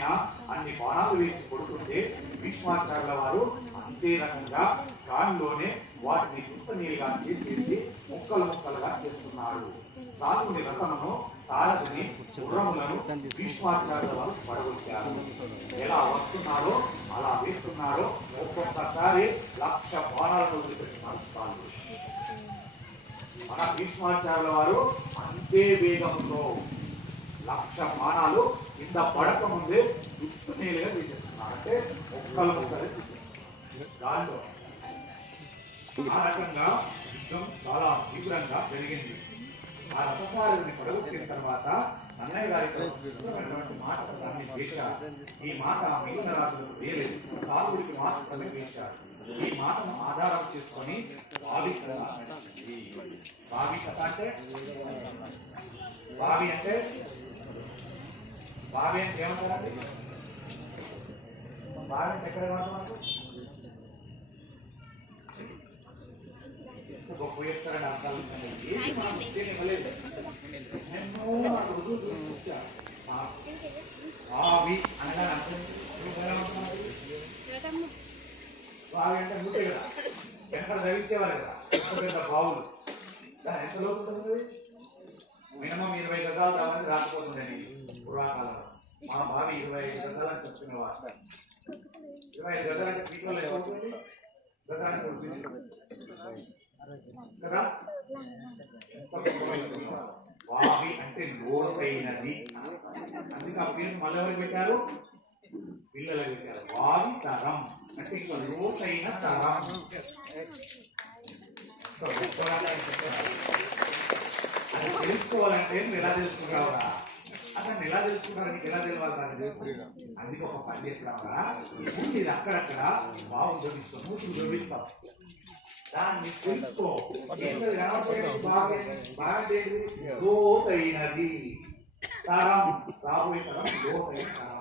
ఆయన అన్ని బాణాలు వేసి కొడుతుంటే భీష్మాచార్యుల వారు అంతే రకంగా గాలిలోనే వాటిని గుంత చేసేసి ముక్కలు ముక్కలుగా చేస్తున్నారు. సాధుని రథమును సారథిని గుర్రములను భీష్మాచార్యుల వారు పడగొట్టారు. ఎలా వస్తున్నాడో అలా వేస్తున్నాడో ఒక్కొక్కసారి లక్ష బాణాలను వదిలిపెట్టి మన భీష్మాచార్యుల వారు అంతే వేగంతో లక్ష బాణాలు ఇంత పడక ముందే ఉప్పు నీళ్ళుగా తీసేస్తున్నారు అంటే ఒక్కల ముక్కలు దాంట్లో ఆ రకంగా యుద్ధం చాలా తీవ్రంగా పెరిగింది ఆ రథసారుని పడగొట్టిన తర్వాత అన్నయ్య గారితో మాట ప్రధాని వేశారు ఈ మాట మిగిలిన వేయలేదు. సాధుడికి మాత్రమే వేశారు ఈ మాటను ఆధారం చేసుకొని భావిత భావిత అంటే? భావి అంటే? బావి అంటే ఏమంటారండి బావి అంటే ఎక్కడ కాదు గొప్ప చెప్తారని అర్థాలు ఉన్నాయి. మనం ఉద్యోగం ఇవ్వలేదు. ఎన్నో అడుగులు చూసి బావి అనగా అర్థం బావి అంటే ముట్టే కదా. ఎక్కడ తగ్గించేవారు కదా. పెద్ద బావులు. దాని ఎంత లోపు ఉంటుంది? మినిమం ఇరవై గజాలు కావాలని రాకపోతుండేది మా బావి ఇరవై ఐదు గజాలు అని చెప్తున్నవారు ఇరవై ఐదు గజాలు అంటే పీకల్లో ఎంత గజానికి కదా? బావి అంటే లోతైనది. అందుకే ఆ పేరు మళ్ళీ ఎవరు పెట్టారు? పిల్లలు పెట్టారు. బావి తరం. అంటే ఇంకా లోతైన తరం. తెలుసుకోవాలంటే ఎలా తెలుసుకుంటావురా? ఎలా తెలుసుకుంటారు నీకు ఎలా తెలియాలి నాకు తెలుసు. అందుకే ఒక పని ముందు ఇది అక్కడక్కడ బావు జపిస్తావు మూసులు జపిస్తావు దాన్ని తెలుసుకో. బాగా లోతైనది. తరం. రాబోయే తరం లోతైన తరం.